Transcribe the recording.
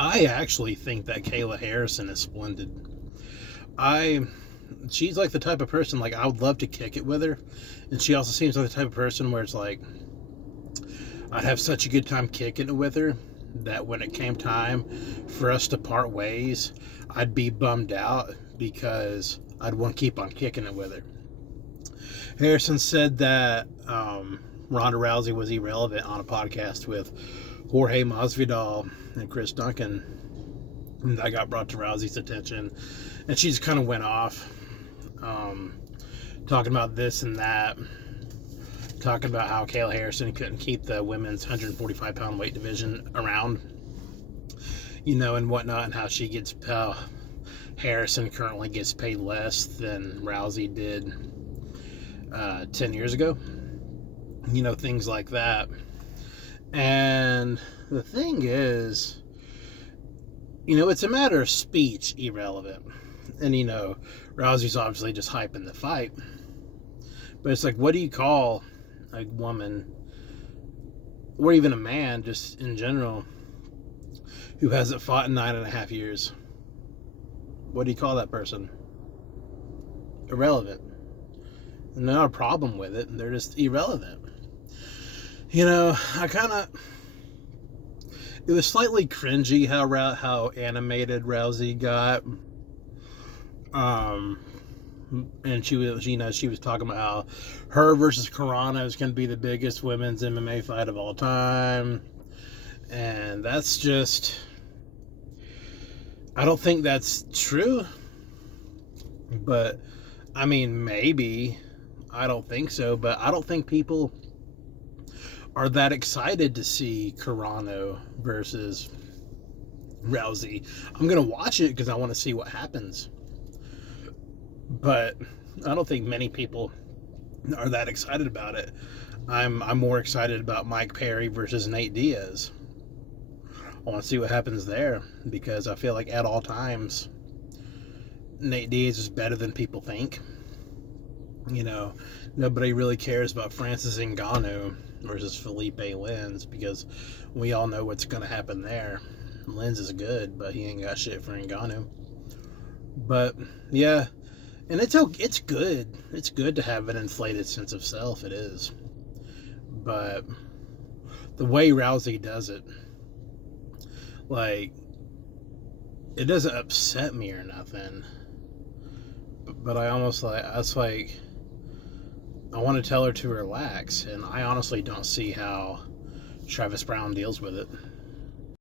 I actually think that Kayla Harrison is splendid. I She's like the type of person, like, I would love to kick it with her, and she also seems like the type of person where it's like I'd have such a good time kicking it with her that when it came time for us to part ways, I'd be bummed out because I'd want to keep on kicking it with her. Harrison said that Ronda Rousey was irrelevant on a podcast with Jorge Masvidal and Chris Duncan. And that got brought to Rousey's attention, and she just kind of went off, talking about this and that, talking about how Kayla Harrison couldn't keep the women's 145-pound weight division around, and whatnot, and how Harrison currently gets paid less than Rousey did 10 years ago. Things like that. And the thing is, it's a matter of speech irrelevant. And, Rousey's obviously just hyping the fight. But it's like, what do you call a woman, or even a man, just in general, who hasn't fought in 9.5 years? What do you call that person? Irrelevant. And not a problem with it. They're just irrelevant. It was slightly cringy how animated Rousey got. And she was talking about how her versus Carano is going to be the biggest women's MMA fight of all time. And that's just, I don't think that's true. But, I mean, maybe. I don't think so. But I don't think people are that excited to see Carano versus Rousey. I'm going to watch it because I want to see what happens. But I don't think many people are that excited about it. I'm more excited about Mike Perry versus Nate Diaz. I want to see what happens there, because I feel like at all times Nate Diaz is better than people think. Nobody really cares about Francis Ngannou versus Felipe Lins, because we all know what's going to happen there. Lins is good, but he ain't got shit for Ngannou. But yeah, and it's good. It's good to have an inflated sense of self. It is. But the way Rousey does it, like, it doesn't upset me or nothing. But I almost like, I want to tell her to relax, and I honestly don't see how Travis Brown deals with it.